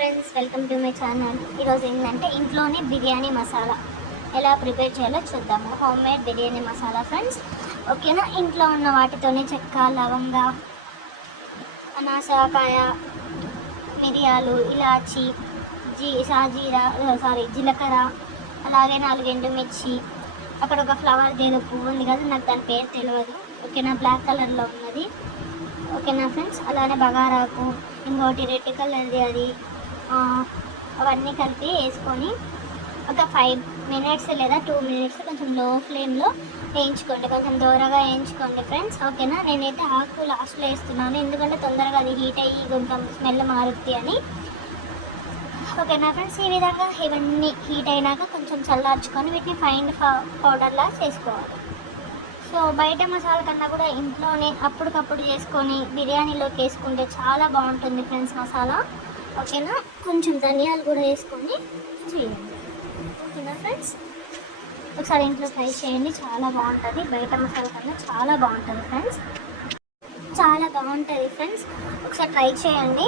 Friends, welcome to my channel. ఈరోజు ఏంటంటే ఇంట్లోనే బిర్యానీ మసాలా ఎలా ప్రిపేర్ చేయాలో చూద్దాము. Home made biryani masala friends. ఓకేనా? ఇంట్లో ఉన్న వాటితోనే చెక్క, లవంగ, అనాసకాయ, మిరియాలు, ఇలాచి, జీలకర్ర, అలాగే 4 ఎండుమిర్చి, అక్కడ ఒక ఫ్లవర్ ఏదో పువ్వు ఉంది కదా, నాకు దాని పేరు తెలియదు. ఓకేనా? బ్లాక్ కలర్లో ఉన్నది. ఓకేనా ఫ్రెండ్స్? అలానే బగారాకు, ఇంకోటి రెడ్ కలర్ది అది, అవన్నీ కలిపి వేసుకొని ఒక 5 మినిట్స్ లేదా 2 మినిట్స్ కొంచెం లో ఫ్లేమ్లో వేయించుకోండి, కొంచెం దూరగా వేయించుకోండి ఫ్రెండ్స్. ఓకేనా? నేనైతే ఆకు లాస్ట్లో వేస్తున్నాను, ఎందుకంటే తొందరగా అది హీట్ అయ్యి కొంచెం స్మెల్ మారుద్ది అని. ఓకేనా ఫ్రెండ్స్? ఈ విధంగా ఇవన్నీ హీట్ అయినాక కొంచెం చల్లార్చుకొని వీటిని ఫైన్ పౌడర్లా చేసుకోవాలి. సో బయట మసాలా కన్నా కూడా ఇంట్లోనే అప్పటికప్పుడు చేసుకొని బిర్యానీలోకి వేసుకుంటే చాలా బాగుంటుంది ఫ్రెండ్స్ మసాలా. ఓకేనా? కొంచెం ధనియాలు కూడా వేసుకొని చేయండి. ఓకేనా ఫ్రెండ్స్? ఒకసారి ఇంట్లో ట్రై చేయండి, చాలా బాగుంటుంది. బయట మసాలా కన్నా చాలా బాగుంటుంది ఫ్రెండ్స్, చాలా బాగుంటుంది ఫ్రెండ్స్. ఒకసారి ట్రై చేయండి.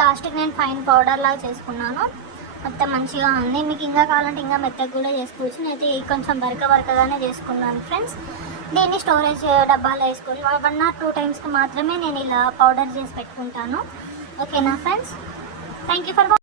లాస్ట్కి నేను ఫైన్ పౌడర్ లాగా చేసుకున్నాను, మొత్తం మంచిగా ఉంది. మీకు ఇంకా కావాలంటే ఇంకా మెత్తగా కూడా చేసుకోవచ్చు. నేనైతే కొంచెం బరకగానే చేసుకున్నాను ఫ్రెండ్స్. దీన్ని స్టోరేజ్ డబ్బాలో వేసుకొని 1 or 2 టైమ్స్కి మాత్రమే నేను ఇలా పౌడర్ చేసి పెట్టుకుంటాను. ఓకేనా ఫ్రెండ్స్? Thank you for